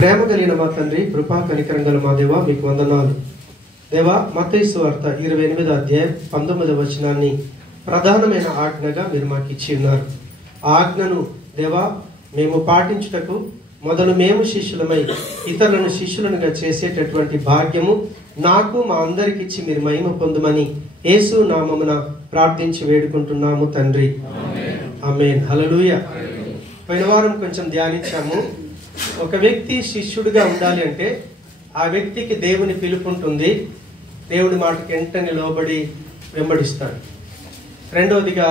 ప్రేమ కలిగిన మా తండ్రి, కృపా కనికరం గల మా దేవా, మీకు వందనాలు. దేవా, మత్తయి సువార్త 28వ అధ్యాయం 19వ వచనాన్ని ప్రధానమైన ఆజ్ఞగా మీరు మాకు ఇచ్చి ఉన్నారు. ఆ ఆజ్ఞను దేవా మేము పాటించుటకు మొదలు మేము శిష్యులమై ఇతరులను శిష్యులనుగా చేసేటటువంటి భాగ్యము నాకు మా అందరికి ఇచ్చి మీరు మహిమ పొందుమని యేసు నామమున ప్రార్థించి వేడుకుంటున్నాము తండ్రి. ఆమేన్. హల్లెలూయా. పోయిన వారం కొంచెం ధ్యానించాము. ఒక వ్యక్తి శిష్యుడిగా ఉండాలి అంటే ఆ వ్యక్తికి దేవుని పిలుపు ఉంటుంది. దేవుడి మాటకి వెంటనే లోబడి వెంబడిస్తాడు. రెండవదిగా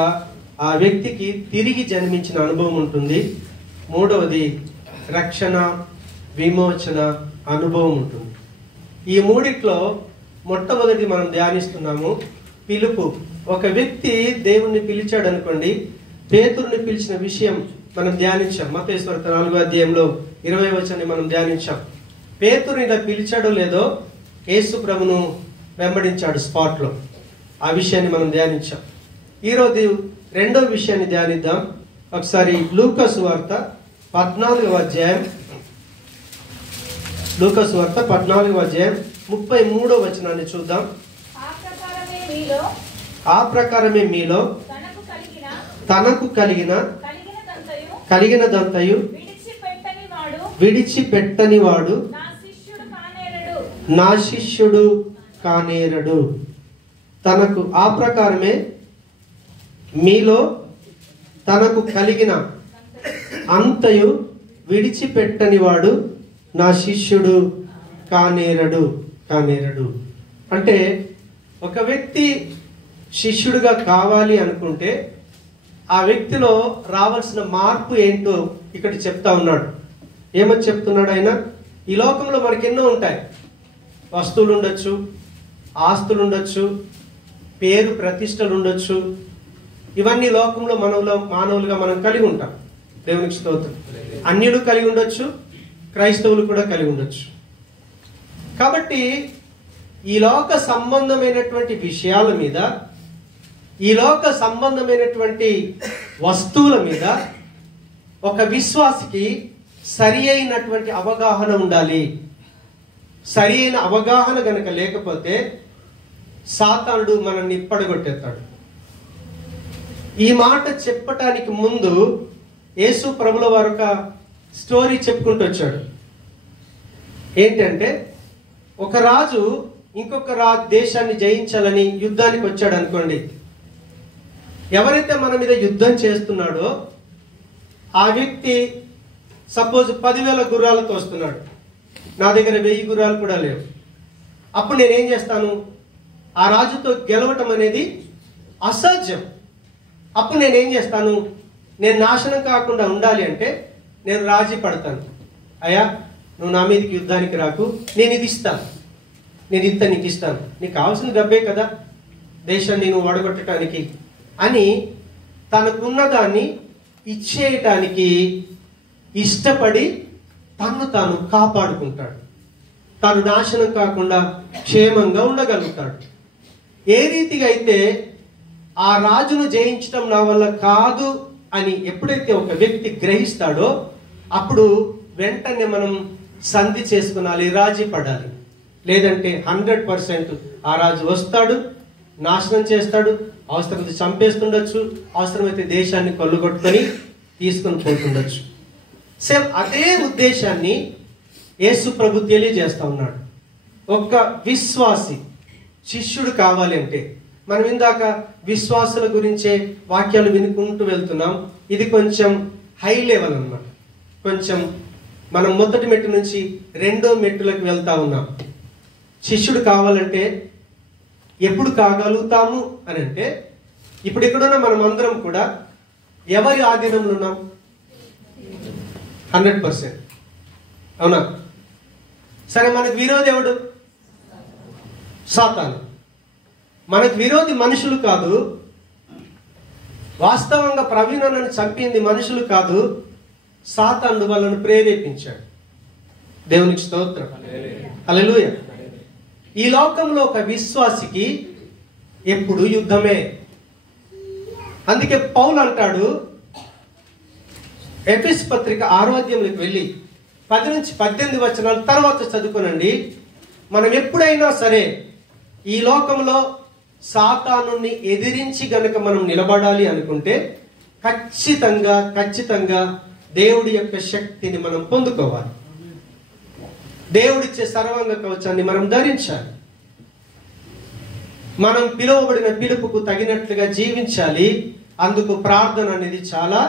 ఆ వ్యక్తికి తిరిగి జన్మించిన అనుభవం ఉంటుంది. మూడవది రక్షణ, విమోచన అనుభవం ఉంటుంది. ఈ మూడిట్లో మొట్టమొదటి మనం ధ్యానిస్తున్నాము పిలుపు. ఒక వ్యక్తి దేవుణ్ణి పిలిచాడు అనుకోండి. పేతురుని పిలిచిన విషయం మనం ధ్యానించాం. మత్తయి సువార్త 4వ అధ్యాయంలో 20వ వచనాన్ని మనం ధ్యానించాం. పేతురుని ఇలా పిలిచాడో లేదో యేసు ప్రభును వెంబడించాడు స్పాట్లో. ఆ విషయాన్ని మనం ధ్యానించాం. ఈరోజు రెండో విషయాన్ని ధ్యానిద్దాం. ఒకసారి లూకా సువార్త 14వ అధ్యాయం, లూకా సువార్త 14వ అధ్యాయం 33వ వచనాన్ని చూద్దాం. ఆ ప్రకారమే మీలో తనకు కలిగినదంతయు విడిచిపెట్టని వాడు నా శిష్యుడు కానేరడు. తనకు ఆ ప్రకారమే మీలో తనకు కలిగిన అంతయు విడిచిపెట్టని వాడు నా శిష్యుడు కానేరడు. అంటే ఒక వ్యక్తి శిష్యుడిగా కావాలి అనుకుంటే ఆ వ్యక్తిలో రావాల్సిన మార్పు ఏంటో ఇక్కడ చెప్తా ఉన్నాడు. ఏమని చెప్తున్నాడు ఆయన? ఈ లోకంలో మనకెన్నో ఉంటాయి. వస్తువులు ఉండొచ్చు, ఆస్తులు ఉండొచ్చు, పేరు ప్రతిష్టలు ఉండొచ్చు. ఇవన్నీ లోకంలో మానవులుగా మనం కలిగి ఉంటాం. దేవునికి స్తోత్రం. అన్యులు కలిగి ఉండొచ్చు, క్రైస్తవులు కూడా కలిగి ఉండొచ్చు. కాబట్టి ఈ లోక సంబంధమైనటువంటి విషయాల మీద, ఈ లోక సంబంధమైనటువంటి వస్తువుల మీద ఒక విశ్వాసికి సరి అయినటువంటి అవగాహన ఉండాలి. సరి అయిన అవగాహన గనక లేకపోతే సాతానుడు మనల్ని పడగొట్టేస్తాడు. ఈ మాట చెప్పటానికి ముందు యేసు ప్రభుల వారు ఒక స్టోరీ చెప్పుకుంటూ వచ్చాడు. ఏంటంటే, ఒక రాజు ఇంకొక దేశాన్ని జయించాలని యుద్ధానికి వచ్చాడు అనుకోండి. ఎవరైతే మన మీద యుద్ధం చేస్తున్నాడో ఆ వ్యక్తి సపోజ్ 10,000 గుర్రాలతో వస్తున్నాడు. నా దగ్గర 1000 గుర్రాలు కూడా లేవు. అప్పుడు నేనేం చేస్తాను? ఆ రాజుతో గెలవటం అనేది అసాధ్యం. అప్పుడు నేనేం చేస్తాను? నేను నాశనం కాకుండా ఉండాలి అంటే నేను రాజీ పడతాను. అయ్యా, నువ్వు నా మీదకి యుద్ధానికి రాకు, నేను ఇది ఇస్తాను, నేను ఇంత నీకు ఇస్తాను, నీకు కావాల్సిన డబ్బే కదా దేశాన్ని నువ్వు వడగొట్టడానికి అని తనకున్న దాన్ని ఇచ్చేయటానికి ఇష్టపడి తను తాను కాపాడుకుంటాడు. తాను నాశనం కాకుండా క్షేమంగా ఉండగలుగుతాడు. ఏ రీతిగా అయితే ఆ రాజును జయించడం నా వల్ల కాదు అని ఎప్పుడైతే ఒక వ్యక్తి గ్రహిస్తాడో అప్పుడు వెంటనే మనం సంధి చేసుకునాలి, రాజీ పడాలి. లేదంటే 100% ఆ రాజు వస్తాడు, నాశనం చేస్తాడు, అవసరమైతే చంపేస్తుండొచ్చు, అవసరమైతే దేశాన్ని కొల్లగొట్టుకొని తీసుకొని పోతుండొచ్చు. సేమ్ అదే ఉద్దేశాన్ని యేసు ప్రభు తెలియజేస్తా ఉన్నాడు. ఒక్క విశ్వాసి శిష్యుడు కావాలి అంటే, మనం ఇందాక విశ్వాసుల గురించే వాక్యాలు వినుకుంటూ వెళ్తున్నాం. ఇది కొంచెం హై లెవెల్ అన్నమాట. కొంచెం మనం మొదటి మెట్టు నుంచి రెండో మెట్టులకు వెళ్తా ఉన్నాం. శిష్యుడు కావాలంటే ఎప్పుడు కాగలుగుతాము అని అంటే, ఇప్పుడు ఇక్కడున్న మనం అందరం కూడా ఎవరి ఆధీనంలో ఉన్నాం? 100%. అవునా? సరే, మనకు విరోధి ఎవడు? సాతాను. మనకు విరోధి మనుషులు కాదు. వాస్తవంగా ప్రవీణను చంపింది మనుషులు కాదు, సాతానుడు వాళ్ళను ప్రేరేపించాడు. దేవునికి స్తోత్రం. హల్లెలూయా. ఈ లోకంలో ఒక విశ్వాసికి ఎప్పుడు యుద్ధమే. అందుకే పౌలు అంటాడు, ఎఫెసు పత్రిక 6వ అధ్యాయంలోకి వెళ్ళి 10 నుంచి 18 వచనాలు తర్వాత చదువుకోనండి. మనం ఎప్పుడైనా సరే ఈ లోకంలో సాతానుని ఎదిరించి గనుక మనం నిలబడాలి అనుకుంటే ఖచ్చితంగా దేవుడి యొక్క శక్తిని మనం పొందుకోవాలి. దేవుడిచ్చే సర్వాంగ కవచాన్ని మనం ధరించాలి. మనం పిలువబడిన పిలుపుకు తగినట్లుగా జీవించాలి. అందుకు ప్రార్థన అనేది చాలా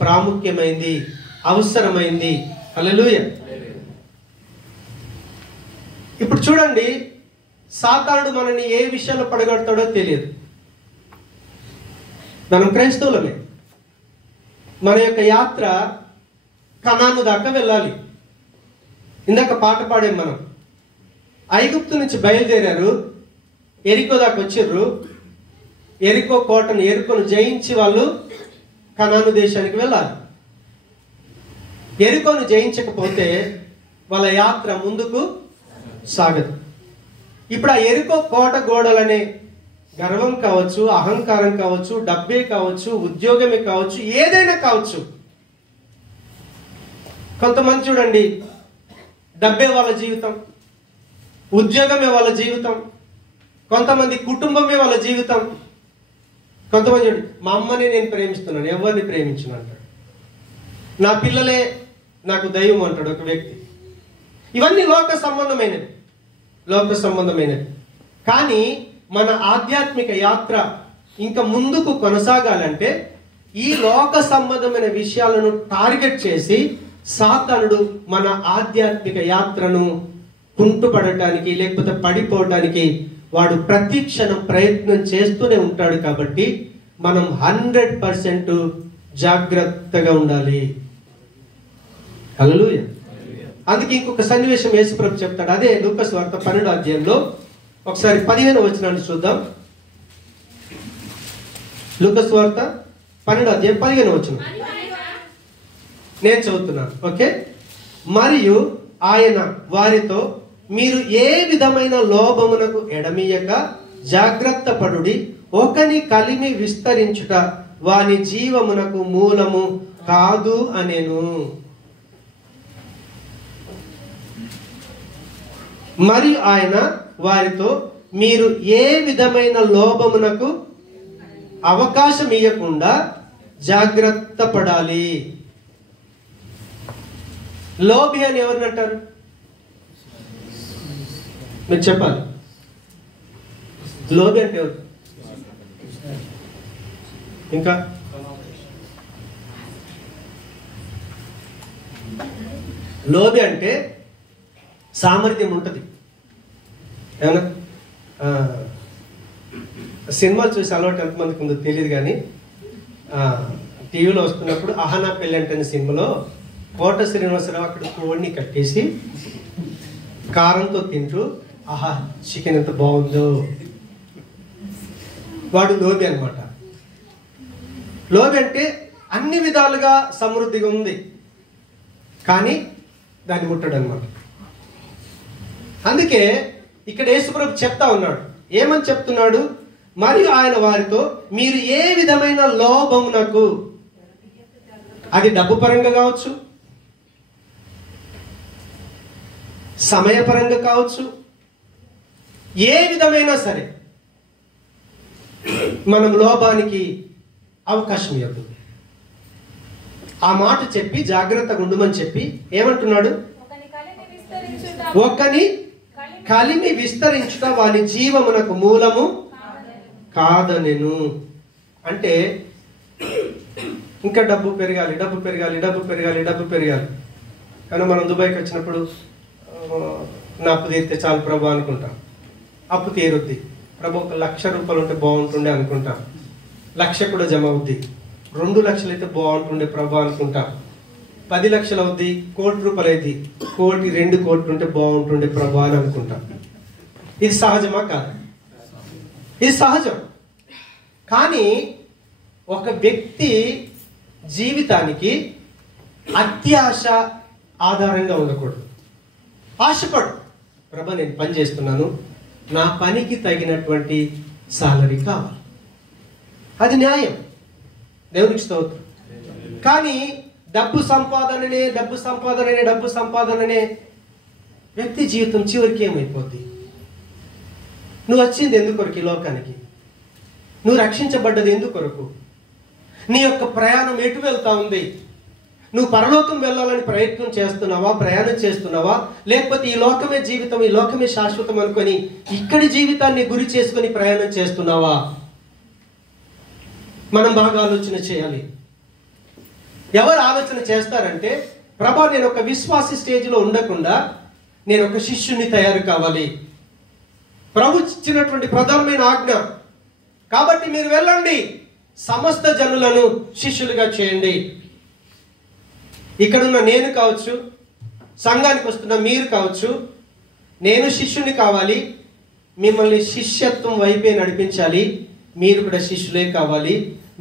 ప్రాముఖ్యమైంది, అవసరమైంది. హల్లెలూయా. ఇప్పుడు చూడండి, సాతానుడు మనల్ని ఏ విషయంలో పడగొడతాడో తెలియదు. మనం క్రైస్తవులమే. మన యొక్క యాత్ర కనాను దాకా వెళ్ళాలి. ఇందాక పాట పాడాం మనం. ఐగుప్తు నుంచి బయలుదేరారు, ఎరికో దాకా వచ్చిర్రు. ఎరికోను జయించి వాళ్ళు కనాను దేశానికి వెళ్ళాలి. ఎరికోను జయించకపోతే వాళ్ళ యాత్ర ముందుకు సాగదు. ఇప్పుడు ఆ ఎరికో కోట గోడలనే గర్వం కావచ్చు, అహంకారం కావచ్చు, డబ్బే కావచ్చు, ఉద్యోగమే కావచ్చు, ఏదైనా కావచ్చు. కొంతమంది చూడండి, డబ్బే వాళ్ళ జీవితం, ఉద్యోగమే వాళ్ళ జీవితం, కొంతమంది కుటుంబమే వాళ్ళ జీవితం. కొంతమంది చూడండి, మా అమ్మని నేను ప్రేమిస్తున్నాను, ఎవరిని ప్రేమించను అంటాడు. నా పిల్లలే నాకు దైవం అంటాడు ఒక వ్యక్తి. ఇవన్నీ లోక సంబంధమైనవి. కానీ మన ఆధ్యాత్మిక యాత్ర ఇంకా ముందుకు కొనసాగాలంటే ఈ లోక సంబంధమైన విషయాలను టార్గెట్ చేసి సాతానుడు మన ఆధ్యాత్మిక యాత్రను కుంటుపడటానికి లేకపోతే పడిపోవటానికి వాడు ప్రతి క్షణం ప్రయత్నం చేస్తూనే ఉంటాడు. కాబట్టి మనం 100% జాగ్రత్తగా ఉండాలి. హల్లెలూయా. అందుకే ఇంకొక సన్నివేశం యేసుప్రభు చెప్తాడు. అదే లూకా సువార్త 12వ అధ్యాయంలో ఒకసారి 15వ వచనాన్ని చూద్దాం. లూకా సువార్త 12వ అధ్యాయం 15వ వచనం నేను చదువుతున్నాను. ఓకే. మరియు ఆయన వారితో, మీరు ఏ విధమైన లోభమునకు ఎడమీయక జాగ్రత్త పడుడి. ఒకని కలిమి విస్తరించుట వాని జీవమునకు మూలము కాదు అనేను. మరియు ఆయన వారితో, మీరు ఏ విధమైన లోభమునకు అవకాశం ఇవ్వకుండా జాగ్రత్త పడాలి. లోభి అని ఎవరిని అంటారు? మీరు చెప్పాలి. లోభి అంటే ఎవరు? ఇంకా లోభి అంటే సామర్థ్యం ఉంటుంది. ఏమన్నా సినిమాలు చూసి అలవాటు ఎంతమందికి ఉందో తెలియదు, కానీ టీవీలో వస్తున్నప్పుడు అహనా పెళ్ళంటే అనే సినిమాలో కోట శ్రీనివాసరావు అక్కడ కోడిని కట్టేసి కారంతో తింటూ, ఆహా చికెన్ ఎంత బాగుందో. వాడు లోబి అనమాట. లోబి అంటే అన్ని విధాలుగా సమృద్ధిగా ఉంది, కానీ దాన్ని ముట్టడు అనమాట. అందుకే ఇక్కడ యేసుప్రభు చెప్తా ఉన్నాడు. ఏమని చెప్తున్నాడు? మరియు ఆయన వారితో, మీరు ఏ విధమైన లోభమునకు, అది డబ్బు పరంగా కావచ్చు, సమయపరంగా కావచ్చు, ఏ విధమైనా సరే మనం లోభానికి అవకాశం ఇవ్వదు. ఆ మాట చెప్పి జాగ్రత్తగా ఉండమని చెప్పి ఏమంటున్నాడు? ఒకని కలిమి విస్తరించుట వాని జీవమునకు మూలము కాదనెను. అంటే ఇంకా డబ్బు పెరగాలి, డబ్బు పెరగాలి, డబ్బు పెరగాలి, డబ్బు పెరగాలి. కానీ మనం దుబాయ్కి వచ్చినప్పుడు నా అప్పు తీరితే చాలు ప్రభు అనుకుంటాం. అప్పు తీరుద్ది. ప్రభు ఒక 1,00,000 రూపాయలు ఉంటే బాగుంటుండే అనుకుంటాం. 1,00,000 కూడా జమ అవుద్ది. 2 లక్షలు అయితే బాగుంటుండే ప్రభు అనుకుంటాం. 10 లక్షలు అవుద్ది, 1,00,00,000 రూపాయలు అయింది, 1,00,00,000 2 కోట్లు ఉంటే బాగుంటుండే ప్రభు అని అనుకుంటాం. ఇది సహజమా కాదు? ఇది సహజం. కానీ ఒక వ్యక్తి జీవితానికి అత్యాశ ఆధారంగా ఉండకూడదు. ఆశపడు, ప్రభు నేను పని చేస్తున్నాను, నా పనికి తగినటువంటి సాలరీ కావాలి, అది న్యాయం, దేవునికి స్తోత్రం. కానీ డబ్బు సంపాదననే వ్యక్తి జీవితం చివరికి ఏమైపోద్ది? నువ్వు వచ్చింది ఎందుకొరకు ఈ లోకానికి? నువ్వు రక్షించబడ్డది ఎందుకొరకు? నీ యొక్క ప్రయాణం ఎటు వెళ్తా ఉంది? నువ్వు పరలోకం వెళ్ళాలని ప్రయాణం చేస్తున్నావా? లేకపోతే ఈ లోకమే జీవితం, ఈ లోకమే శాశ్వతం అనుకొని ఇక్కడి జీవితాన్ని గురి చేసుకొని ప్రయాణం చేస్తున్నావా? మనం బాగా ఆలోచన చేయాలి. ఎవరు ఆలోచన చేస్తారంటే, ప్రభా నేను ఒక విశ్వాసి స్టేజ్లో ఉండకుండా నేను ఒక శిష్యుని తయారు కావాలి. ప్రభు ఇచ్చినటువంటి ప్రధానమైన ఆజ్ఞ, కాబట్టి మీరు వెళ్ళండి, సమస్త జనులను శిష్యులుగా చేయండి. ఇక్కడున్న నేను కావచ్చు, సంఘానికి వస్తున్న మీరు కావచ్చు, నేను శిష్యుని కావాలి, మిమ్మల్ని శిష్యత్వం వైపే నడిపించాలి. మీరు కూడా శిష్యులే కావాలి.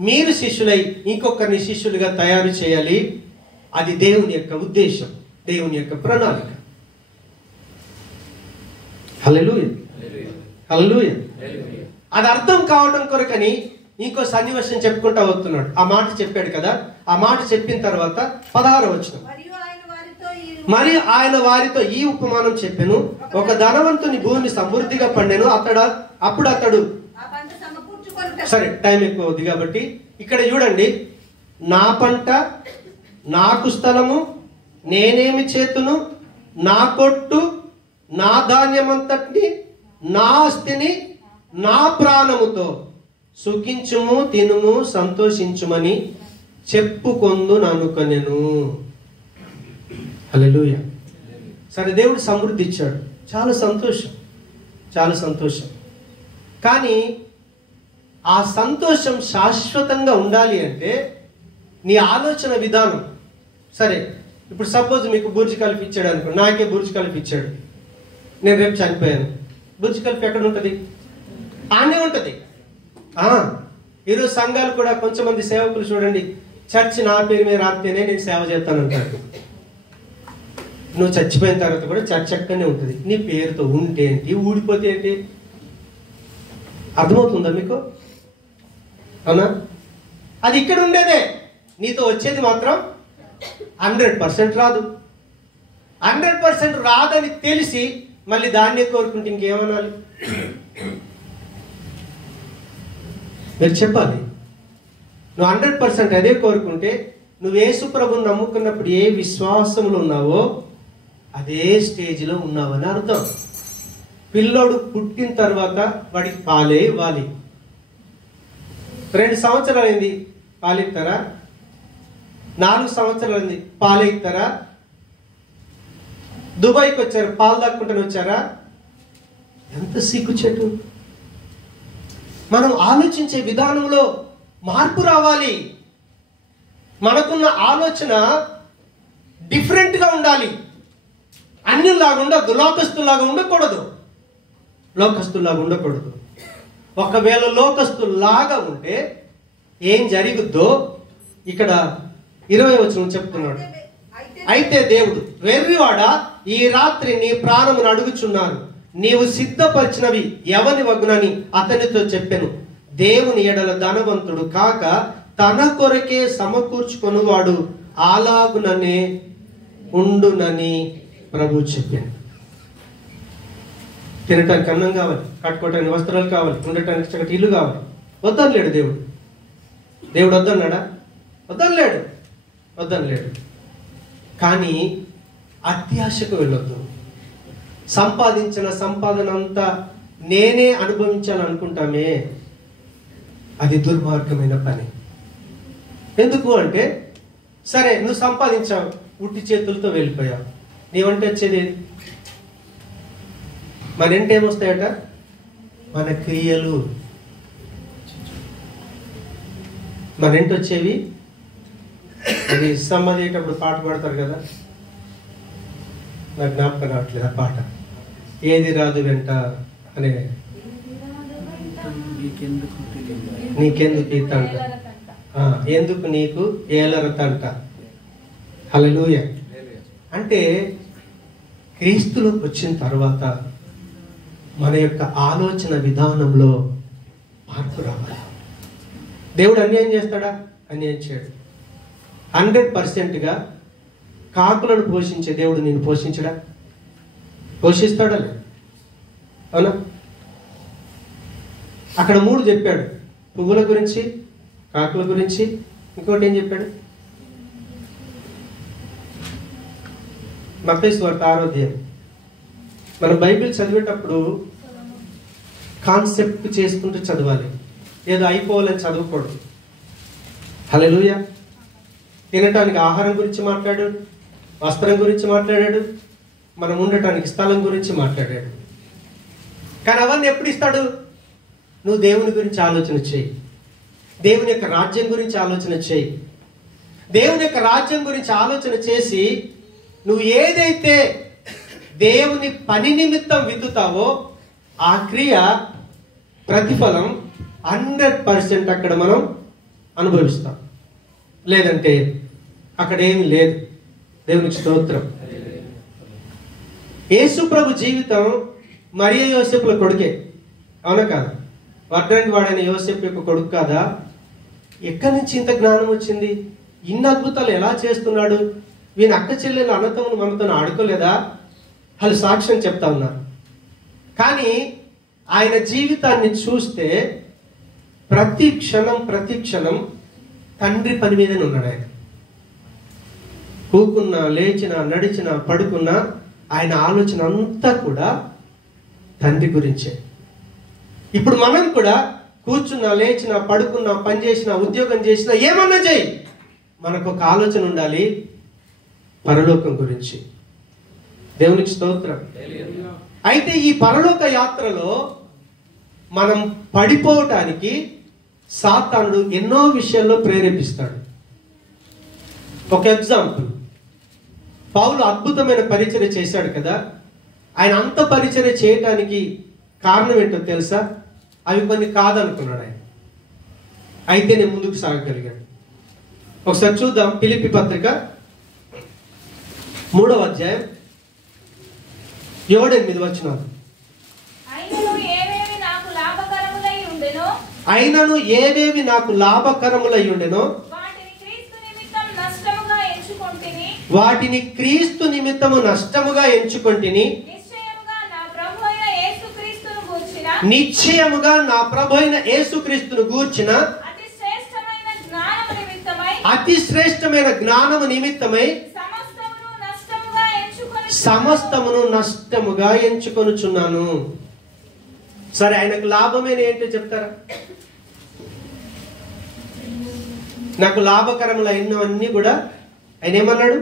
మీరు శిష్యులై ఇంకొకరిని శిష్యులుగా తయారు చేయాలి. అది దేవుని యొక్క ఉద్దేశం, దేవుని యొక్క ప్రణాళిక. హల్లెలూయా, హల్లెలూయా. అది అర్థం కావడం కొరకని ఇంకో సన్నివేశం చెప్పుకుంటా వస్తున్నాడు. ఆ మాట చెప్పాడు కదా, ఆ మాట చెప్పిన తర్వాత 16వ వచనం, మరి ఆయన వారితో ఈ ఉపమానం చెప్పెను, ఒక ధనవంతుని భూమి సమృద్ధిగా పండెను, అప్పుడు అతడు సరే టైం ఎక్కువ అవుతుంది కాబట్టి ఇక్కడ చూడండి, నా పంట, నాకు స్థలము, నేనేమి చేతును, నా కొట్టు, నా ధాన్యమంతటిని, నా ఆస్తిని, నా ప్రాణముతో సుఖించుము, తినుము, సంతోషించుమని చెప్పుకొందు ననుకొనెను. హల్లెలూయా. సరే, దేవుడు సమృద్ధి ఇచ్చాడు, చాలా సంతోషం, చాలా సంతోషం. కానీ ఆ సంతోషం శాశ్వతంగా ఉండాలి అంటే నీ ఆలోచన విధానం. సరే, ఇప్పుడు సపోజ్ మీకు బుర్జ్ ఖలీఫా ఇచ్చాడు అనుకో, నాకే బుర్జ్ ఖలీఫా ఇచ్చాడు, నేను రేపు చనిపోయాను, బుర్జ్ ఖలీఫా ఎక్కడ ఉంటుంది? ఆనే ఉంటుంది. ఈరోజు సంఘాలు కూడా కొంచెం మంది సేవకులు చూడండి, చర్చ్ నా పేరు మీద రాస్తేనే నేను సేవ చేస్తానంటారు. నువ్వు చచ్చిపోయిన తర్వాత కూడా చర్చ్ ఎక్కడనే ఉంటుంది. నీ పేరుతో ఉంటే ఏంటి, ఊడిపోతే ఏంటి? అర్థమవుతుందా మీకు? అవునా? అది ఇక్కడ ఉండేదే, నీతో వచ్చేది మాత్రం 100% రాదు. 100% రాదని తెలిసి మళ్ళీ దాన్నే కోరుకుంటే ఇంకేమనాలి? మీరు చెప్పాలి. నువ్వు 100% అదే కోరుకుంటే, నువ్వు యేసు ప్రభువుని నమ్ముకున్నప్పుడు ఏ విశ్వాసంలో ఉన్నావో అదే స్టేజ్లో ఉన్నావని అర్థం. పిల్లోడు పుట్టిన తర్వాత వాడికి పాలే ఇవ్వాలి. 2 సంవత్సరాలు అయింది, పాలు ఇస్తారా? 4 సంవత్సరాలు అయింది, పాలు ఇస్తారా? దుబాయ్కి వచ్చారు, పాలు దాక్కుంటూనే వచ్చారా? ఎంత సిగ్గుచెట్టు. మనం ఆలోచించే విధానంలో మార్పు రావాలి. మనకున్న ఆలోచన డిఫరెంట్గా ఉండాలి. అన్యుల్లాగా ఉండదు, లోకస్తుల్లాగా ఉండకూడదు. ఒకవేళ లోకస్తుల్లాగా ఉంటే ఏం జరుగుద్దో ఇక్కడ 20వ వచనం చెప్తున్నాడు. అయితే దేవుడు, వెర్రివాడా, ఈ రాత్రి నీ ప్రాణమును అడుగుచున్నాను, నీవు సిద్ధపరిచినవి ఎవని వగునని అతనితో చెప్పెను. దేవుని ఎడల ధనవంతుడు కాక తన కొరకే సమకూర్చుకొనువాడు అలాగుననే ఉండునని ప్రభు చెప్పాను. తినటానికి అన్నం కావాలి, కట్టుకోవటానికి వస్త్రాలు కావాలి, ఉండటానికి చక్కటి ఇల్లు కావాలి. వద్దనలేడు దేవుడు. దేవుడు వద్దన్నాడా? వద్దనలేడు. కానీ అత్యాశకు వెళ్ళొద్దు. సంపాదించిన సంపాదన అంతా నేనే అనుభవించాలనుకుంటామే, అది దుర్మార్గమైన పని. ఎందుకు అంటే, సరే నువ్వు సంపాదించావు, ఉట్టి చేతులతో వెళ్ళిపోయావు, నీవంటే వచ్చేది మన ఇంటి ఏమొస్తాయట? మన క్రియలు. మన ఇంటి వచ్చేవి అది సంబంధించేటప్పుడు పాట పాడతారు కదా, నాకు జ్ఞాపకం రావట్లేదు ఆ పాట. ఏది రాదు వెంట అనే, నీకెందుకు ఈ తంట, ఎందుకు నీకు ఏలర తంట. హల్లెలూయా. అంటే క్రీస్తులోకి వచ్చిన తర్వాత మన యొక్క ఆలోచన విధానంలో మార్పు రావాలి. దేవుడు అన్యాయం చేస్తాడా? అన్యాయం చేయడు. 100%గా కాకులను పోషించే దేవుడు నిన్ను పోషించడా? పోషిస్తాడా? లేదు. అవునా? అక్కడ 3 చెప్పాడు, పువ్వుల గురించి, కాకుల గురించి, ఇంకోటి ఏం చెప్పాడు? మత్తయి సువార్త 6వ అధ్యాయం. మనం బైబిల్ చదివేటప్పుడు కాన్సెప్ట్ చేసుకుంటూ చదవాలి, ఏదో అయిపోవాలని చదవకూడదు. హల్లెలూయా. తినటానికి ఆహారం గురించి మాట్లాడాడు, వస్త్రం గురించి మాట్లాడాడు, మనం ఉండటానికి స్థలం గురించి మాట్లాడాడు. కానీ అవన్నీ ఎప్పుడు ఇస్తాడు? నువ్వు దేవుని గురించి ఆలోచన చేయి, దేవుని యొక్క రాజ్యం గురించి ఆలోచన చేయి. దేవుని యొక్క రాజ్యం గురించి ఆలోచన చేసి నువ్వు ఏదైతే దేవుని పని నిమిత్తం విత్తుతావో ఆ క్రియ ప్రతిఫలం 100% అక్కడ మనం అనుభవిస్తాం. లేదంటే అక్కడ ఏమీ లేదు. దేవునికి స్తోత్రం. యేసు ప్రభు జీవితం మరియ యోసేపుల కొడుకే, అవునా కాదా? వడ్రంగి వాడైన యోసేపు యొక్క కొడుకు కాదా? ఎక్కడి నుంచి ఇంత జ్ఞానం వచ్చింది? ఇన్ని అద్భుతాలు ఎలా చేస్తున్నాడు? వీని అక్క చెల్లెలు అన్నతమ్ములు మనతో ఆడుకోలేదా? వాళ్ళు సాక్ష్యం చెప్తా ఉన్నారు. కానీ ఆయన జీవితాన్ని చూస్తే ప్రతి క్షణం తండ్రి పని మీదనే ఉన్నాడు. ఆయన కూకున్నా, లేచినా, నడిచినా, పడుకున్నా ఆయన ఆలోచన అంతా కూడా తండ్రి గురించే. ఇప్పుడు మనం కూడా కూర్చున్నా, లేచినా, పడుకున్నా, పని చేసినా, ఉద్యోగం చేసినా, ఏమన్నా చేయి, మనకు ఒక ఆలోచన ఉండాలి పరలోకం గురించి. దేవునికి స్తోత్రం. అయితే ఈ పరలోక యాత్రలో మనం పడిపోవటానికి సాతానుడు ఎన్నో విషయాల్లో ప్రేరేపిస్తాడు. ఒక ఎగ్జాంపుల్, పౌలు అద్భుతమైన పరిచర్య చేశాడు కదా. ఆయన అంత పరిచర్య చేయటానికి కారణం ఏంటో తెలుసా? అవి కొన్ని కాదనుకున్నాడు ఆయన. అయితే నేను ముందుకు సాగగలిగాడు. ఒకసారి చూద్దాం. ఫిలిప్పీ పత్రిక 3వ అధ్యాయం 7-8 వచనాలు. అయినను ఏవేవి నాకు లాభకరములై ఉండెనో వాటిని క్రీస్తు నిమిత్తము నష్టముగా ఎంచుకొంటిని. నిశ్చయముగా నా ప్రభువైన యేసుక్రీస్తును గూర్చిన అతి శ్రేష్టమైన జ్ఞానము నిమిత్తమై సమస్తమును నష్టముగా ఎంచుకొనుచున్నాను. సరే, ఆయనకు లాభమైన ఏంటో చెప్తారా? నాకు లాభకరములైనవన్నీ కూడా ఆయన ఏమన్నాడు?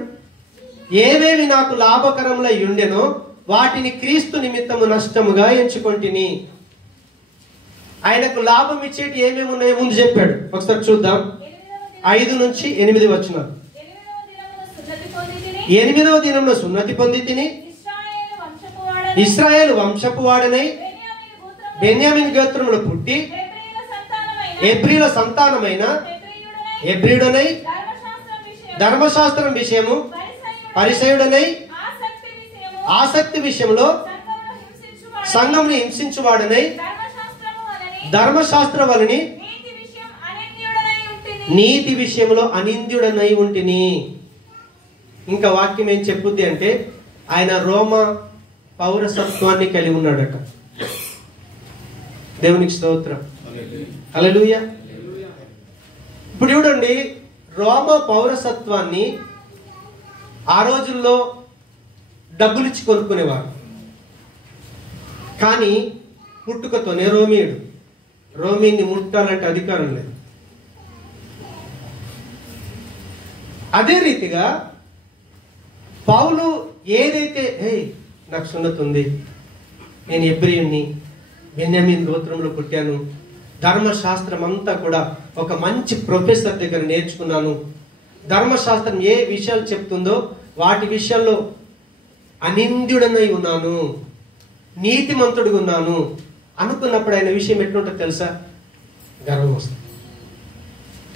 ఏవేవి నాకు లాభకరములై ఉండెనో వాటిని క్రీస్తు నిమిత్తము నష్టముగా ఎంచుకొంటిని. ఆయనకు లాభం ఇచ్చేటి ఏమేమి ఉన్నాయో ముందు చెప్పాడు. ఒకసారి చూద్దాం. 5-8 వచనాలు. 8వ దినమున సున్నతి పొందితిని, ఇశ్రాయేలు వంశపు వాడనై బెన్యామీను గోత్రములో పుట్టి హెబ్రీల సంతానమైన హెబ్రీయుడనై ధర్మశాస్త్రం విషయము పరిసయుడనై ఆసక్తి విషయంలో సంఘమును హింసించువాడనై ధర్మశాస్త్ర వలని నీతి విషయంలో అనింద్యుడనై ఉంటిని. ఇంకా వాక్యం ఏం చెప్పుద్ది అంటే ఆయన రోమ పౌరసత్వాన్ని కలిగి ఉన్నాడట. దేవునికి స్తోత్రం. హల్లెలూయా. ఇప్పుడు చూడండి, రోమ పౌరసత్వాన్ని ఆ రోజుల్లో డబ్బులిచ్చి కొనుక్కునేవారు. కానీ పుట్టుకతోనే రోమీయుడు. రోమీని ముట్టాలంటే అధికారం లేదు. అదే రీతిగా పౌలు ఏదైతే నాకు సున్నతి ఉంది, నేను హెబ్రీయుణ్ణి, బెన్యామీన్ గోత్రంలో పుట్టాను, ధర్మశాస్త్రం అంతా కూడా ఒక మంచి ప్రొఫెసర్ దగ్గర నేర్చుకున్నాను, ధర్మశాస్త్రం ఏ విషయాలు చెప్తుందో వాటి విషయాల్లో అనింద్యుడనై ఉన్నాను, నీతిమంతుడిగా ఉన్నాను అనుకున్నప్పుడు ఆయన విషయం ఎట్లుంటో తెలుసా? గర్వం వస్తుంది.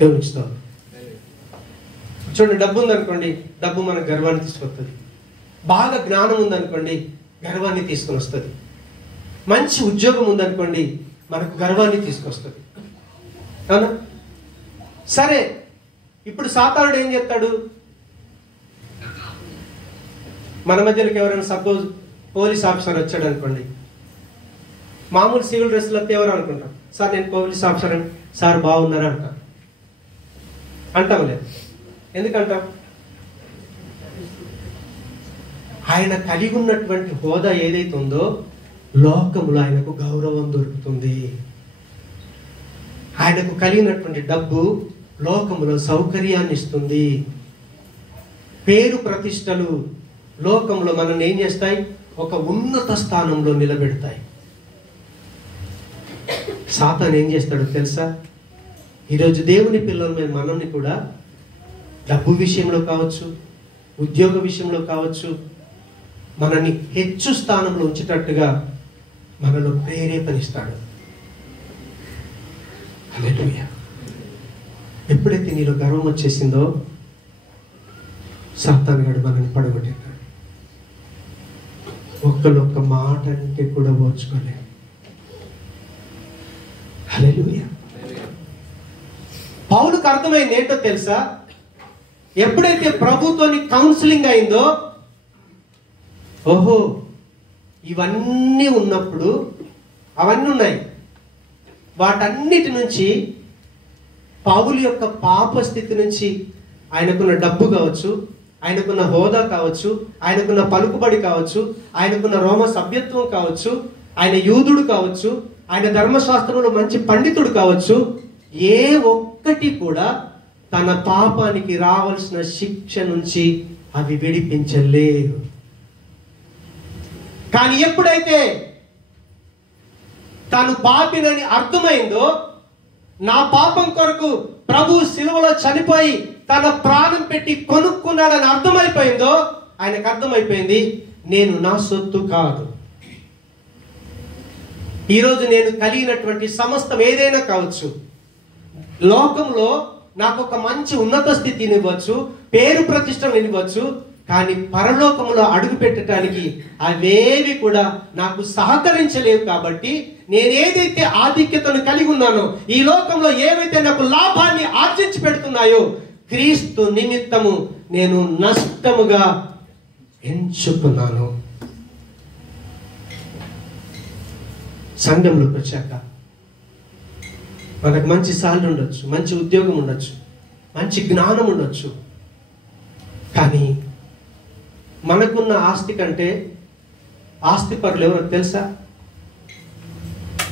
తెలుస్తాం. చూడండి, డబ్బు ఉందనుకోండి, డబ్బు మనకు గర్వాన్ని తీసుకొస్తుంది. బాగా జ్ఞానం ఉందనుకోండి, గర్వాన్ని తీసుకొని వస్తుంది. మంచి ఉద్యోగం ఉందనుకోండి, మనకు గర్వాన్ని తీసుకొస్తుంది. అవునా? సరే, ఇప్పుడు సాతానుడు ఏం చేస్తాడు? మన మధ్యలోకి ఎవరైనా సపోజ్ పోలీస్ ఆఫీసర్ వచ్చాడు అనుకోండి, మామూలు సివిల్ డ్రెస్లో వస్తే ఎవరు అనుకుంటాం, సార్ నేను పోలీస్ ఆఫీసర్ అని, సార్ బాగున్నారా అంటాం లేదు. ఎందుకంటాం? ఆయన కలిగి ఉన్నటువంటి హోదా ఏదైతే ఉందో లోకములో ఆయనకు గౌరవం దొరుకుతుంది. ఆయనకు కలిగినటువంటి డబ్బు లోకములో సౌకర్యాన్ని ఇస్తుంది. పేరు ప్రతిష్టలు లోకంలో మనల్ని ఏం చేస్తాయి? ఒక ఉన్నత స్థానంలో నిలబెడతాయి. సాతాను ఏం చేస్తాడో తెలుసా? ఈరోజు దేవుని పిల్లల మనల్ని కూడా డబ్బు విషయంలో కావచ్చు, ఉద్యోగ విషయంలో కావచ్చు, మనల్ని హెచ్చు స్థానంలో ఉంచేటట్టుగా మనలో ప్రేరేపణిస్తాడు. హల్లెలూయా. ఎప్పుడైతే నీలో గర్వం వచ్చేసిందో సాతాను గాడు మనల్ని పడగొట్టేస్తాడు. ఒక్క మాట అంటే కూడా ఓర్చుకోలేదు. హల్లెలూయా. పౌలుకు అర్థమైంది ఏంటో తెలుసా? ఎప్పుడైతే ప్రభుతోని కౌన్సిలింగ్ అయిందో, ఓహో ఇవన్నీ ఉన్నప్పుడు, అవన్నీ ఉన్నాయి, వాటన్నిటి నుంచి పౌలు యొక్క పాప స్థితి నుంచి ఆయనకున్న డబ్బు కావచ్చు, ఆయనకున్న హోదా కావచ్చు, ఆయనకున్న పలుకుబడి కావచ్చు, ఆయనకున్న రోమ సభ్యత్వం కావచ్చు, ఆయన యూదుడు కావచ్చు, ఆయన ధర్మశాస్త్రంలో మంచి పండితుడు కావచ్చు, ఏ ఒక్కటి కూడా తన పాపానికి రావాల్సిన శిక్ష నుంచి అవి విడిపించలేవు. కానీ ఎప్పుడైతే తాను పాపినని అర్థమైందో, నా పాపం కొరకు ప్రభు శిలువలో చనిపోయి తన ప్రాణం పెట్టి కొనుక్కున్నాడని అర్థమైపోయిందో, ఆయనకు అర్థమైపోయింది నేను నా సొత్తు కాదు. ఈరోజు నేను కలిగినటువంటి సమస్తం ఏదైనా కావచ్చు, లోకంలో నాకు ఒక మంచి ఉన్నత స్థితిని ఇవ్వచ్చు, పేరు ప్రతిష్టలు ఇవ్వచ్చు, కానీ పరలోకంలో అడుగు పెట్టడానికి అవేవి కూడా నాకు సహకరించలేవు. కాబట్టి నేనేదైతే ఆధిక్యతను కలిగి ఉన్నానో, ఈ లోకంలో ఏవైతే నాకు లాభాన్ని ఆర్జించి పెడుతున్నాయో, క్రీస్తు నిమిత్తము నేను నష్టముగా ఎంచుకున్నాను. సంఘంలోకి వచ్చాక మనకు మంచి సాలరీ ఉండొచ్చు, మంచి ఉద్యోగం ఉండొచ్చు, మంచి జ్ఞానం ఉండొచ్చు, కానీ మనకున్న ఆస్తి కంటే ఆస్తిపరులు ఎవరో తెలుసా?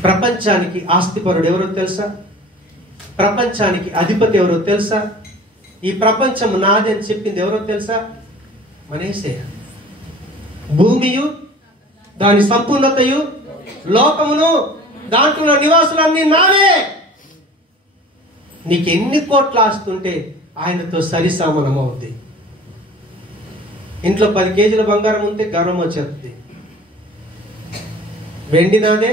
ప్రపంచానికి ఆస్తిపరుడు ఎవరో తెలుసా? ప్రపంచానికి అధిపతి ఎవరో తెలుసా? ఈ ప్రపంచం నాది అని చెప్పింది ఎవరో తెలుసా? మనేసే. భూమియు దాని సంపూర్ణతయు లోకమును దాంట్లో నివాసులన్నీ నావే. నీకు ఎన్ని కోట్ల ఆస్తుంటే ఆయనతో సరిసమానం అవుద్ది. ఇంట్లో 10 కేజీల బంగారం ఉంటే గర్వం వచ్చేస్తుంది. వెండి నాదే,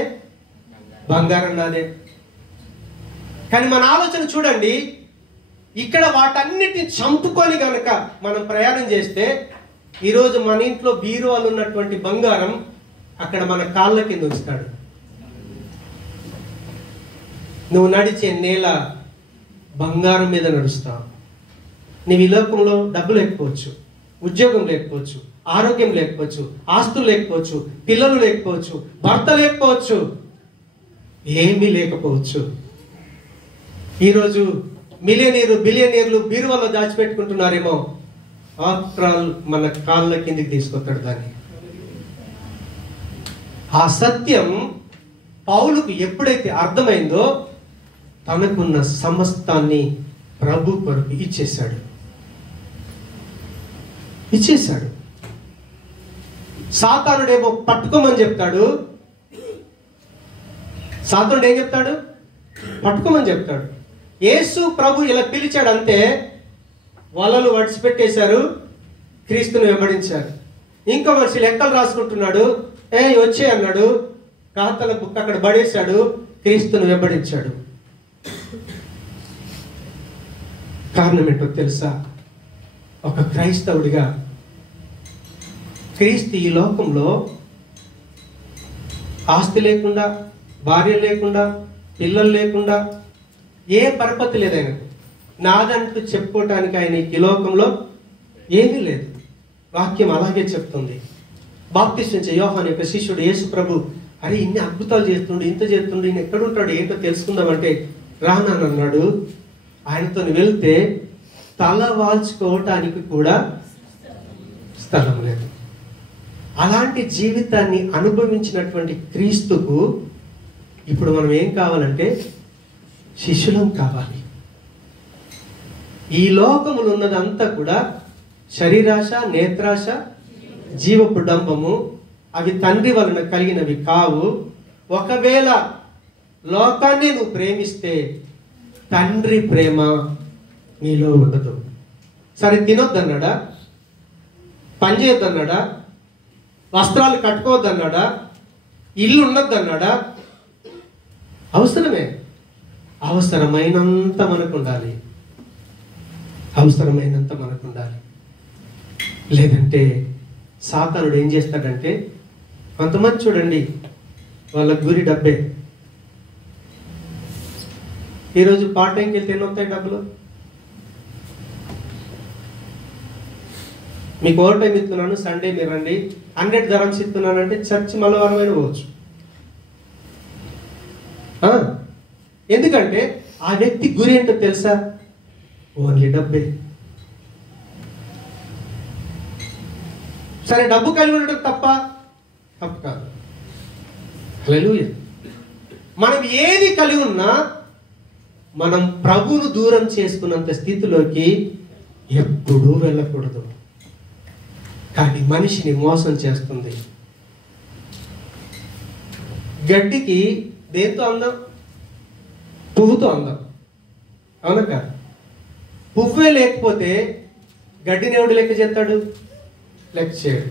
బంగారం నాదే. కానీ మన ఆలోచన చూడండి, ఇక్కడ వాటన్నిటిని చంపుకొని గనక మనం ప్రయాణం చేస్తే, ఈరోజు మన ఇంట్లో బీరువాలు ఉన్నటువంటి బంగారం అక్కడ మన కాళ్ళ కింద ఉంచుతాడు. నువ్వు నడిచే నేల బంగారం మీద నడుస్తావు. నీవు ఈ లోకంలో డబ్బు లేకపోవచ్చు, ఉద్యోగం లేకపోవచ్చు, ఆరోగ్యం లేకపోవచ్చు, ఆస్తులు లేకపోవచ్చు, పిల్లలు లేకపోవచ్చు, భర్త లేకపోవచ్చు, ఏమీ లేకపోవచ్చు. ఈరోజు బిలియనీర్లు బీరువాలో దాచిపెట్టుకుంటున్నారేమో. ఆఫ్టర్ ఆల్ మన కాళ్ళ కిందికి తీసుకొస్తాడు దాన్ని. ఆ సత్యం పౌలుకు ఎప్పుడైతే అర్థమైందో, తనకున్న సమస్తాన్ని ప్రభు కొరకు ఇచ్చేశాడు. సాతానుడేమో పట్టుకోమని చెప్తాడు. సాతానుడు ఏం చెప్తాడు? పట్టుకోమని చెప్తాడు. యేసు ప్రభు ఇలా పిలిచాడు అంతే, వలలు వడిచిపెట్టేశారు, క్రీస్తుని వెంబడించారు. ఇంకో మనిషి లెక్కలు రాసుకుంటున్నాడు, వచ్చే అన్నాడు, ఖాతాల బుక్ అక్కడ పడేశాడు, క్రీస్తుని వెంబడించాడు. కారణం ఏంటో తెలుసా? ఒక క్రైస్తవుడిగా క్రీస్తు ఈ లోకంలో ఆస్తి లేకుండా, భార్య లేకుండా, పిల్లలు లేకుండా, ఏ పరపతి లేదు ఆయనకు. నాదంటూ చెప్పుకోవటానికి ఆయన ఈ లోకంలో ఏమీ లేదు. వాక్యం అలాగే చెప్తుంది. బాప్తిస్మిచ్చే యోహాను యొక్క శిష్యుడు యేసు ప్రభు, అరే ఇన్ని అద్భుతాలు చేస్తుండు, ఇంత చేస్తుండు, ఈయన ఎక్కడుంటాడు ఏంటో తెలుసుకుందామంటే రానన్నాడు. ఆయనతో వెళ్తే తల వాల్చుకోవటానికి కూడా స్థలం లేదు. అలాంటి జీవితాన్ని అనుభవించినటువంటి క్రీస్తుకు ఇప్పుడు మనం ఏం కావాలంటే శిష్యులం కావాలి. ఈ లోకములు ఉన్నదంతా కూడా శరీరాశ, నేత్రాశ, జీవపు డంబము, అవి తండ్రి వలన కలిగినవి కావు. ఒకవేళ లోకాన్ని నువ్వు ప్రేమిస్తే తండ్రి ప్రేమ నీలో ఉండదు. సరే, తినొద్దన్నాడా? పని చేయొద్దన్నాడా? వస్త్రాలు కట్టుకోవద్దన్నాడా? ఇల్లు ఉండొద్దన్నాడా? అవసరమే. అవసరమైనంత మనకు ఉండాలి. అవసరమైనంత మనకు ఉండాలి. లేదంటే సాతానుడు ఏం చేస్తాడంటే, కొంతమంది చూడండి వాళ్ళ గురి డబ్బే. ఈరోజు పార్ట్ టైంకి వెళ్తే ఎన్ని వస్తాయి డబ్బులు? మీకు ఓవర్ టైం ఇస్తున్నాను, సండే మీరు రండి, 100 dirhams ఇస్తున్నానంటే చర్చ్ మల్లవారమైన పోవచ్చు. ఎందుకంటే ఆ వ్యక్తి గురి ఏంటో తెలుసా? ఓన్లీ డబ్బే. సరే, డబ్బు కలిగి ఉండడం తప్పు కాదు. హల్లెలూయా. మనం ఏది కలిగి ఉన్నా మనం ప్రభువును దూరం చేసుకున్నంత స్థితిలోకి ఎప్పుడూ వెళ్ళకూడదు. కానీ మనిషిని మోసం చేస్తుంది. గడ్డికి దేంతో అందం? పువ్వుతో అందం, అవునా కాదు? పువ్వే లేకపోతే గడ్డిని ఎవడు లెక్క చేస్తాడు? లెక్క చేయడు.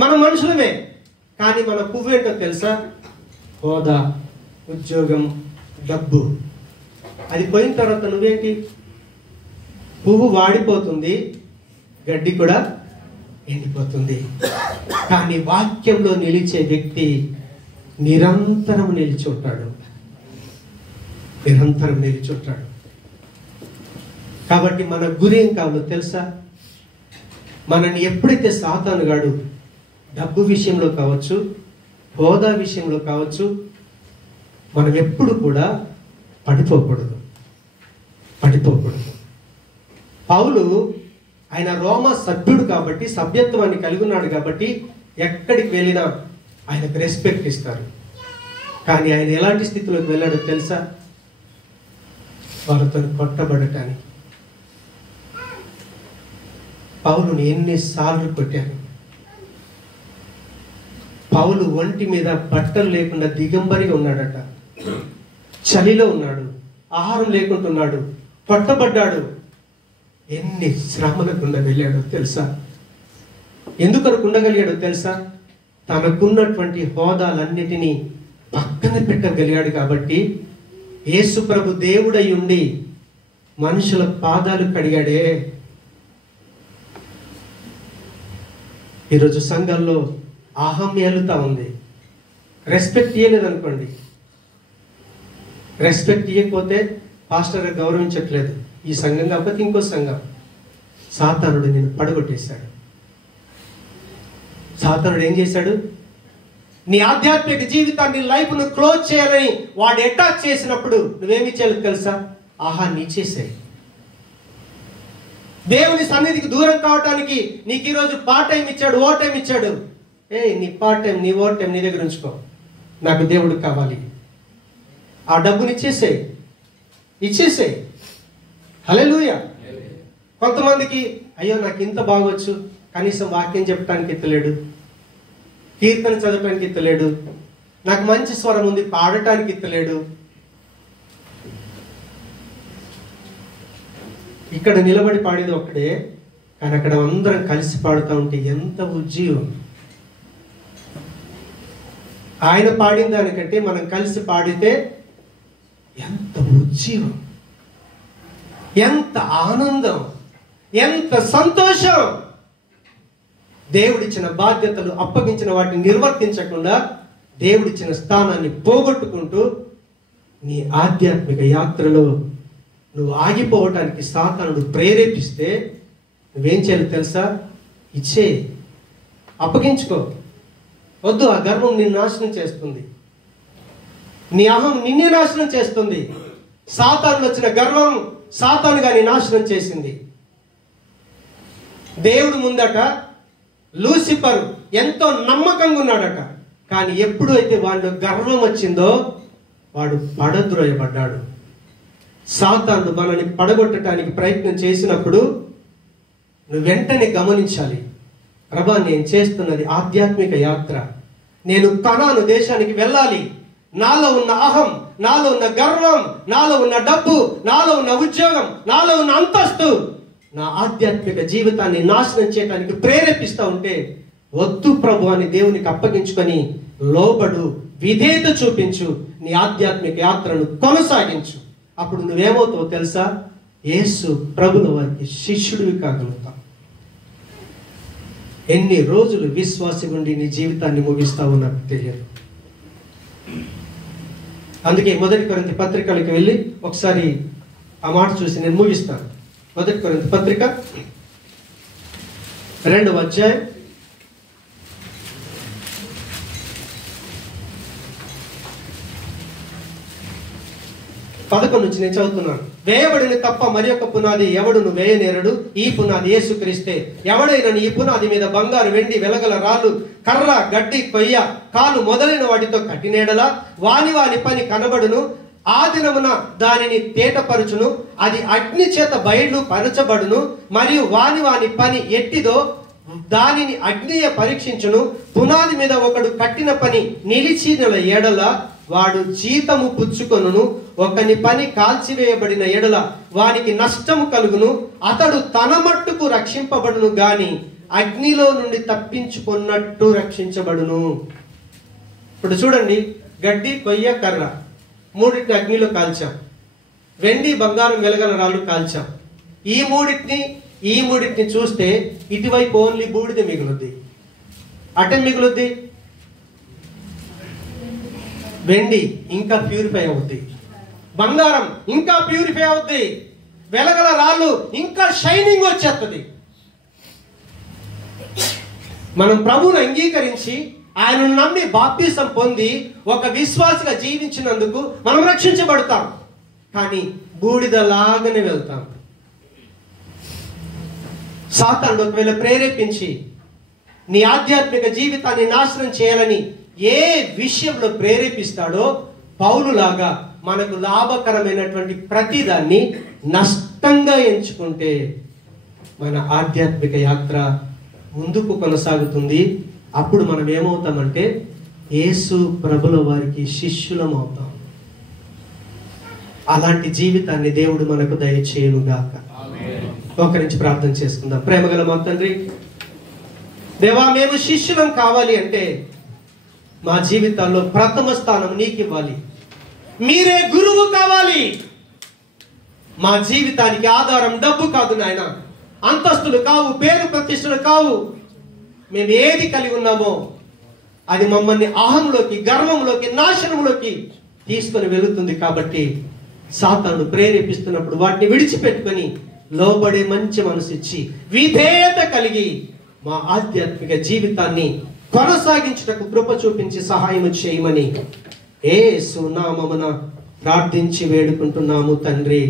మన మనుషులమే, కానీ మన పువ్వు ఏంటో తెలుసా? హోదా, ఉద్యోగం, డబ్బు. అది పోయిన తర్వాత నువ్వేంటి? పువ్వు వాడిపోతుంది, గడ్డి కూడా ఎండిపోతుంది. కానీ వాక్యంలో నిలిచే వ్యక్తి నిరంతరం నిలిచి ఉంటాడు. నిరంతరం నిలిచి ఉంటాడు. కాబట్టి మన గురి ఏం కావాలో తెలుసా? మనల్ని ఎప్పుడైతే సాతానుగాడు డబ్బు విషయంలో కావచ్చు, హోదా విషయంలో కావచ్చు, మనం ఎప్పుడు కూడా పడిపోకూడదు. పౌలు ఆయన రోమా సభ్యుడు కాబట్టి, సభ్యత్వాన్ని కలిగి ఉన్నాడు కాబట్టి ఎక్కడికి వెళ్ళినా ఆయనకు రెస్పెక్ట్ ఇస్తారు. కానీ ఆయన ఎలాంటి స్థితిలోకి వెళ్ళాడో తెలుసా? వాళ్ళతో కొట్టబడటానికి. పౌలుని ఎన్నిసార్లు కొట్టారు. పౌలు ఒంటి మీద బట్టలు లేకుండా దిగంబరిగా ఉన్నాడట. చలిలో ఉన్నాడు, ఆహారం లేకుండా ఉన్నాడు, కొట్టబడ్డాడు. ఎన్ని శ్రమల గుండా వెళ్ళాడో తెలుసా? ఎందుకు ఉండగలిగాడో తెలుసా? తనకున్నటువంటి హోదాలన్నిటినీ పక్కన పెట్టగలిగాడు. కాబట్టి యేసు ప్రభు దేవుడై ఉండి మనుషుల పాదాలు కడిగాడే. ఈరోజు సంఘంలో అహం ఏలుతా ఉంది. రెస్పెక్ట్ ఇయ్యలేదు అనుకోండి. రెస్పెక్ట్ ఇవ్వకపోతే పాస్టర్ గౌరవించట్లేదు. ఈ సంఘం కాకపోతే ఇంకో సంఘం. సాతానుడు నేను పడగొట్టేశాడు. సాతానుడు ఏం చేశాడు? నీ ఆధ్యాత్మిక జీవితాన్ని, లైఫ్ను క్లోజ్ చేయాలని వాడు అటాక్ చేసినప్పుడు నువ్వేమి చేయాలి తెలుసా? ఆహాన్ని ఇచ్చేసాయి. దేవుని సన్నిధికి దూరం కావటానికి నీకు ఈరోజు పార్ట్ టైం ఇచ్చాడు, ఓ టైం ఇచ్చాడు. నీ పార్ట్ టైం, నీ ఓ టైం నీ దగ్గర ఉంచుకో. నాకు దేవుడు కావాలి. ఆ డబ్బుని ఇచ్చేసేయి. హల్లెలూయా. కొంతమందికి అయ్యో నాకు ఇంత బాగొచ్చు, కనీసం వాక్యం చెప్పడానికి ఎత్తలేడు, కీర్తన చదవటానికి ఎత్తలేడు, నాకు మంచి స్వరం ఉంది పాడటానికి ఎత్తలేడు. ఇక్కడ నిలబడి పాడేది ఒక్కడే, కానీ అక్కడ అందరం కలిసి పాడుతూ ఉంటే ఎంత ఉజ్జీవం. ఆయన పాడిన దానికంటే మనం కలిసి పాడితే ఎంత ఉజ్జీవం, ఎంత ఆనందం, ఎంత సంతోషం. దేవుడిచ్చిన బాధ్యతలు, అప్పగించిన వాటిని నిర్వర్తించకుండా దేవుడిచ్చిన స్థానాన్ని పోగొట్టుకుంటూ నీ ఆధ్యాత్మిక యాత్రలో నువ్వు ఆగిపోవటానికి సాతానుడు ప్రేరేపిస్తే నువ్వేం చేయాలి తెలుసా? ఇచ్చే, అప్పగించుకో. వద్దు, ఆ గర్వం నిన్ను నాశనం చేస్తుంది. నీ అహం నిన్నే నాశనం చేస్తుంది. సాతాను వచ్చిన గర్వం సాతానుగా నీ నాశనం చేసింది. దేవుడు ముందట లూసిఫర్ ఎంతో నమ్మకంగా ఉన్నాడట. కానీ ఎప్పుడైతే వాడిలో గర్వం వచ్చిందో వాడు పడద్రోయబడ్డాడు. సాతాను మనల్ని పడగొట్టడానికి ప్రయత్నం చేసినప్పుడు నువ్వు వెంటనే గమనించాలి, ప్రభా నేను చేస్తున్నది ఆధ్యాత్మిక యాత్ర. నేను కనాను దేశానికి వెళ్ళాలి. నాలో ఉన్న అహం, నాలో ఉన్న గర్వం, నాలో ఉన్న డబ్బు, నాలో ఉన్న ఉద్యోగం, నాలో ఉన్న అంతస్తు నా ఆధ్యాత్మిక జీవితాన్ని నాశనం చేయడానికి ప్రేరేపిస్తూ ఉంటే వద్దు ప్రభు అని దేవునికి అప్పగించుకొని లోబడు, విధేయత చూపించు, నీ ఆధ్యాత్మిక యాత్రను కొనసాగించు. అప్పుడు నువ్వేమవుతావు తెలుసా? యేసు ప్రభుల వారికి శిష్యుడివి కాగలుగుతావు. ఎన్ని రోజులు విశ్వాసి ఉండి నీ జీవితాన్ని ముగిస్తావో నాకు తెలియదు. అందుకే 1 కొరింథీ పత్రికలకు వెళ్ళి ఒకసారి ఆ మాట చూసి నేను ముగిస్తాను. 1 కొరింథీ పత్రిక 2వ అధ్యాయం 11 నుంచి నేను చదువుతున్నాను. వేయబడిన తప్ప మరి ఒక పునాది ఎవడును వేయనేరడు, ఈ పునాది యేసుక్రీస్తే. ఎవడైనా ఈ పునాది మీద బంగారు, వెండి, వెలగల రాళ్ళు, కర్ర, గడ్డి, కొయ్య, కాలు మొదలైన వాటితో కట్టినేడలా వాని వాని పని కనబడును. ఆ దినమున దానిని తేటపరచును, అది అగ్ని చేత బయలు పరచబడును. మరియు వాని వాని పని ఎట్టిదో దానిని అగ్నియ పరీక్షించును. పునాది మీద ఒకడు కట్టిన పని నిలిచిన ఎడల వాడు జీతము పుచ్చుకొనును. ఒకని పని కాల్చివేయబడిన ఎడల వానికి నష్టము కలుగును. అతడు తన మట్టుకు రక్షింపబడును గాని అగ్నిలో నుండి తప్పించుకున్నట్టు రక్షించబడును. ఇప్పుడు చూడండి, గడ్డి, కొయ్య, కర్ర మూడింటిని అగ్నిలో కాల్చాం. వెండి, బంగారం, వెలగల రాళ్ళు కాల్చాం. ఈ మూడింటిని చూస్తే ఇటువైపు ఓన్లీ బూడిద మిగులుద్ది. అటే మిగులుద్ది వెండి, ఇంకా ప్యూరిఫై అవుద్ది. బంగారం ఇంకా ప్యూరిఫై అవుద్ది. వెలగల రాళ్ళు ఇంకా షైనింగ్ వచ్చేస్తుంది. మనం ప్రభువును అంగీకరించి ఆయనను నమ్మి బాప్తిసం పొంది ఒక విశ్వాసిగా జీవించినందుకు మనం రక్షించబడతాం. కానీ బూడిదలాగానే వెళ్తాం. సాతానుడు ఒకవేళ ప్రేరేపించి నీ ఆధ్యాత్మిక జీవితాన్ని నాశనం చేయాలని ఏ విషయంలో ప్రేరేపిస్తాడో పౌలులాగా మనకు లాభకరమైనటువంటి ప్రతిదాన్ని నష్టంగా ఎంచుకుంటే మన ఆధ్యాత్మిక యాత్ర ముందుకు కొనసాగుతుంది. అప్పుడు మనం ఏమవుతామంటే యేసు ప్రభుల వారికి శిష్యులం అవుతాం. అలాంటి జీవితాన్ని దేవుడు మనకు దయచేయునుగాక. ఒకరించి ప్రార్థన చేసుకుందాం. ప్రేమగల మా తండ్రి, దేవా, మేము శిష్యులం కావాలి అంటే మా జీవితాల్లో ప్రథమ స్థానం నీకు ఇవ్వాలి. మీరే గురువు కావాలి. మా జీవితానికి ఆధారం డబ్బు కాదు నాయన, అంతస్తులు కావు, పేరు ప్రతిష్టలు కావు. మేము ఏది కలిగి ఉన్నామో అది మమ్మల్ని అహంలోకి, గర్వంలోకి, నాశనంలోకి తీసుకొని వెళుతుంది. కాబట్టి సాతాను ప్రేరేపిస్తున్నప్పుడు వాటిని విడిచిపెట్టుకొని లోబడే మంచి మనసు ఇచ్చి విధేయత కలిగి మా ఆధ్యాత్మిక జీవితాన్ని కొనసాగించుటకు కృప చూపించి సహాయం చేయమని యేసు నామమున ప్రార్థించి వేడుకుంటున్నాము తండ్రి.